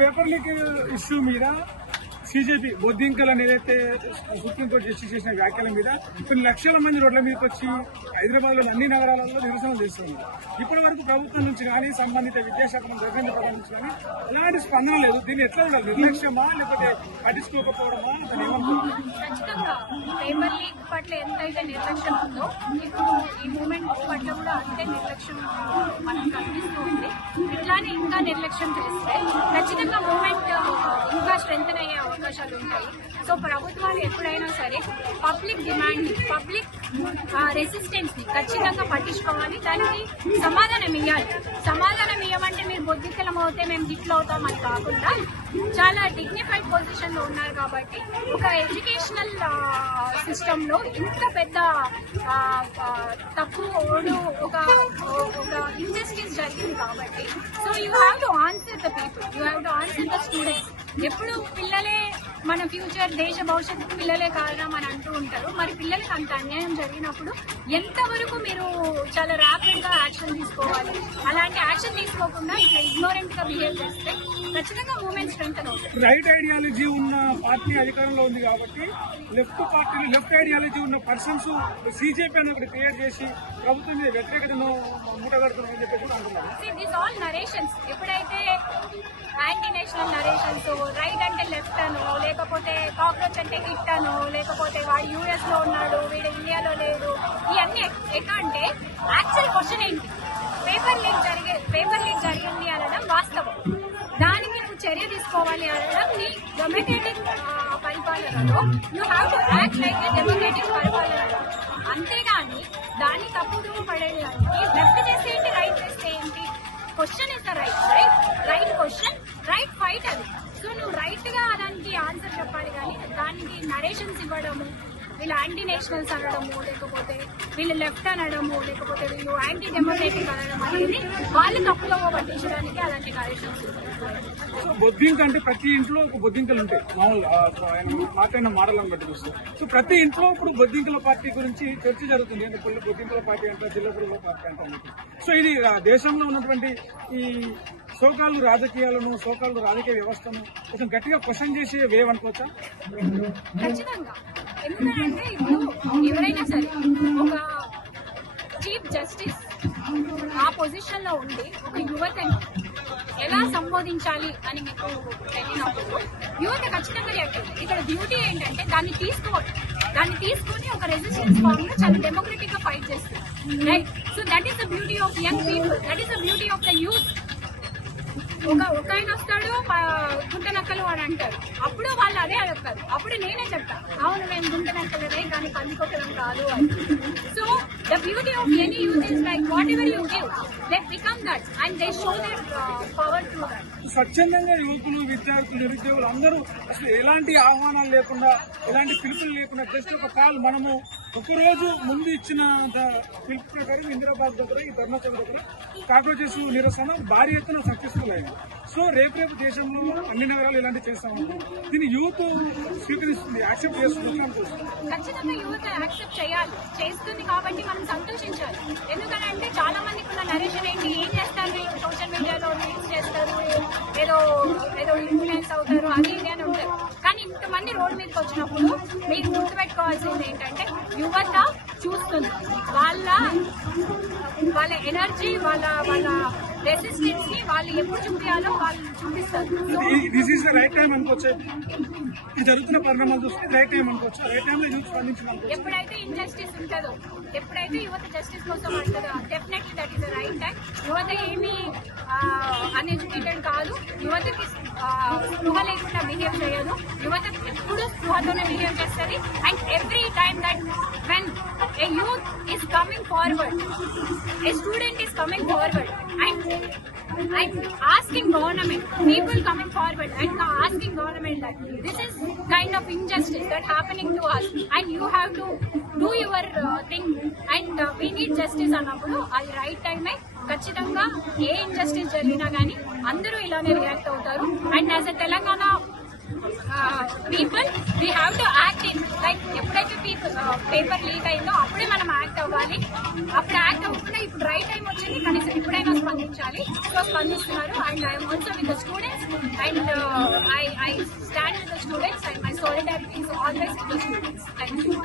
Paper leak issue మీద సిజేపీ బొద్దింకలను ఏదైతే supreme court justice చేసిన వ్యాఖ్యల మీద కొన్ని లక్షల మంది రోడ్ల మీదకి వచ్చి హైదరాబాద్ లోని అన్ని నగరాలలో నిరసనలు చేస్తున్నారు. ఇప్పటి వరకు ప్రభుత్వం నుంచి కానీ సంబంధిత విద్యాశాఖ ధర్మేంద్ర ప్రధాన నుంచి కానీ ఎలాంటి స్పందన లేదు. దీన్ని ఎట్లా ఉండాలి? నిర్లక్ష్యమా లేకపోతే పట్టించుకోకపోవడమా? ఖచ్చితంగా పేపర్ లీక్ పట్ల ఎంతైతే నిర్లక్ష్యం ఉందో ఇప్పుడు ఈ మూమెంట్ పట్ల కూడా అంతే నిర్లక్ష్యం మనకు కనిపిస్తూ ఉంది. ఇట్లానే ఇంకా నిర్లక్ష్యం చేస్తే ఖచ్చితంగా మూమెంట్ ఇంకా స్ట్రెంథెన్ అయ్యే అవకాశాలు ఉంటాయి. సో ప్రభుత్వాలు ఎప్పుడైనా సరే పబ్లిక్ డిమాండ్, పబ్లిక్ రెసిస్టెన్స్ ని ఖచ్చితంగా పట్టించుకోవాలి. దానికి సమాధానం ఇవ్వాలి. సమాధానం ఇవ్వమంటే మీరు బొద్దిక్కలం అవుతే మేము దిట్లు అవుతాం అని కాకుండా చాలా డిగ్నిఫైడ్ పొజిషన్ లో ఉన్నారు కాబట్టి ఒక ఎడ్యుకేషనల్ సిస్టమ్ లో ఇంత పెద్ద తప్పు ఒక ఇంజస్టిస్ జరిగింది కాబట్టి so you have to answer the people, you have to answer the students. ఎప్పుడు పిల్లలే మన ఫ్యూచర్, దేశ భవిష్యత్తు పిల్లలే కారణం అని అంటూ ఉంటారు. మరి పిల్లలకి అంత అన్యాయం జరిగినప్పుడు ఎంతవరకు మీరు చాలా ర్యాపిడ్ గా యాక్షన్ తీసుకోవాలి? అలాంటి యాక్షన్ తీసుకోకుండా ఇట్లా ఇగ్నోరెంట్ గా బిహేవ్ చేస్తే ఖచ్చితంగా మూవ్మెంట్ స్ట్రెంథెన్ అవుతుంది. రైట్ ఐడియాలజీ ఉన్న పార్టీ అధికారంలో ఉంది కాబట్టి లెఫ్ట్ ఐడియాలజీ ఉన్న పర్సన్స్ సిజేపీ అని ఒకటి క్రియేట్ చేసి ప్రభుత్వం మీద వ్యతిరేకతను మూటగడుతున్నారని చెప్పేసి అంటున్నారు. This all narrations. ఎప్పుడైతే యాంటీ నేషనల్ నరేషన్స్, రైట్ అంటే లెఫ్ట్ అను, లేకపోతే కాక్రోచ్ అంటే హిట్ అను, లేకపోతే వాడు యూఎస్ లో ఉన్నాడు, వీడు ఇండియాలో లేడు, ఇవన్నీ ఎట్లా అంటే యాక్చువల్ క్వశ్చన్ ఏంటి? పేపర్ లీక్ జరిగింది అనడం వాస్తవం. దానికి నువ్వు చర్య తీసుకోవాలి అనడం నీ డెమోక్రటిక్ పరిపాలనలో you have to act like A democratic పరిపాలనలో. అంతేగాని దాన్ని తప్పుదు పడేయడానికి లెఫ్ట్ చేస్తే ఏంటి, రైట్ చేస్తే ఏంటి? Question is the right question, right fight అది. సో నువ్వు రైట్ గా దానికి ఆన్సర్ చెప్పాలి. కానీ దానికి నరేషన్స్ ఇవ్వడము, వీళ్ళు యాంటీ నేషనల్స్ అనడము, లేకపోతే వీళ్ళు లెఫ్ట్ అనడము, లేకపోతే వీళ్ళు యాంటీ డెమోక్రటిక్ అనడం అనేది వాళ్ళు తప్పులో పట్టించడానికి అలాంటి నరేషన్స్. బొద్దింక అంటే ప్రతి ఇంట్లో ఒక బొద్దింకలు ఉంటాయి. మాట్లాడిన మాటలను బట్టి చూస్తే సో ప్రతి ఇంట్లో ఇప్పుడు బొద్దింకల పార్టీ గురించి చర్చ జరుగుతుంది. ఎందుకంటే బొద్దింకల పార్టీ అంటే జిల్లా పురుగుల పార్టీ అంటే సో ఇది దేశంలో ఉన్నటువంటి ఈ సోకాళ్ళు రాజకీయాలను, సోకాళ్ళు రాజకీయ వ్యవస్థను కొంచెం గట్టిగా క్వశ్చన్ చేసే వేవ్ అనుకోవచ్చా? ఖచ్చితంగా. ఎందుకంటే ఇప్పుడు ఎవరైనా సరే ఒక చీఫ్ జస్టిస్ ఆ పొజిషన్ లో ఉండి ఒక యువతని ఎలా సంబోధించాలి అని మీకు తెలియనప్పుడు యువత ఖచ్చితంగా రియాక్ట్ అవుతుంది. ఇక్కడ డ్యూటీ ఏంటంటే దాన్ని తీసుకొని ఒక రెసిస్టెన్స్ ఫార్మ్ లో చాలా డెమోక్రటిక్ గా ఫైట్ చేస్తుంది. Right. So that is the beauty of young people, that is the beauty of the youth. ఒక ఆయన వస్తాడు గుంటనక్కలు అని అంటారు, అప్పుడు వాళ్ళు అదే అడుగుతారు. అప్పుడు నేనే చెప్తా, అవును మేము గుంటనక్కలనే కానీ పందికొట్టడం కాదు అని. So the beauty of any youth is like what ever you give, let become that and they show there power to that. స్వచ్ఛందంగా యువకులు, విద్యార్థులు, నిరుద్యోగులు అందరూ అసలు ఎలాంటి ఆహ్వానాలు లేకుండా, ఎలాంటి పిలుపులు లేకుండా జస్ట్ ఒక కాల్ మనము ఒకరోజు ముందు ఇచ్చిన పిలుపు ప్రకారం ఇందిరాబాద్ దగ్గర ఈ ధర్మచౌక్ దగ్గర కాక్రోచెస్ నిరసన భారీ ఎత్తున సక్సెస్ఫుల్ అయింది. సో రేపు దేశంలో అన్ని నగరాలు ఇలాంటివి చేస్తాము. దీన్ని యూత్ స్వీకరిస్తుంది, యాక్సెప్ట్ చేస్తుంది. ఖచ్చితంగా యూత్ యాక్సెప్ట్ చేస్తుంది కాబట్టి మనం సంతోషించాలి. ఎందుకంటే చాలా మందికి ఉన్న నరేషన్ ఏంటి, ఏం చేస్తారు సోషల్ మీడియాలో రీల్స్ చేస్తారు, ఏదో ఇన్ఫ్లుయెన్స్ అవుతారు, అది ఇది అని ఉంటారు. కానీ ఇంతమంది రోడ్ మీదకి వచ్చినప్పుడు మీరు గుర్తుపెట్టుకోవాల్సింది ఏంటంటే యువత చూస్తుంది, వాళ్ళ ఎనర్జీ, వాళ్ళ రెసిస్టెన్స్ ని వాళ్ళు ఎప్పుడు చూపించాలో వాళ్ళు చూపిస్తారు. This is the right time అనుకోవచ్చు. ఈ జరుగుతున్న పరిణామాలు చూస్తే రైట్ టైం అనుకోవచ్చు. రైట్ టైంలో యూత్ స్పందించాలి. ఎప్పుడైతే ఇన్జస్టిస్ ఉంటుందో, ఎప్పుడైతే యువత జస్టిస్ కోసం అంటుందో definitely that is the right time. యువత ఏమీ అన్ఎడ్యుకేటెడ్ కాదు, యువతకి స్పృహ లేకుండా బిహేవ్ చేయదు. యువత ఎప్పుడు స్పృహతోనే బిహేవ్ చేస్తుంది. And every time that when a youth is coming forward, a student is coming forward and asking government, people coming forward and asking government that this is kind of injustice that happening to us and you have to do your thing and we need justice అన్నప్పుడు అది right టైమే. ఖచ్చితంగా ఏ injustice జరిగినా కానీ అందరూ ఇలానే react అవుతారు. And as a Telangana people we have to act in like ఎప్పుడైతే పేపర్ లీక్ అయిందో అప్పుడే మనం యాక్ట్ అవ్వాలి. అప్పుడు యాక్ట్ అవ్వకుండా ఇప్పుడు రైట్ టైం వచ్చింది, కనీసం ఇప్పుడైనా స్పందించాలి. సో స్పందిస్తున్నారు. And I'm also with the students and I stand with the students and my solidarity is always with the students. Thank you.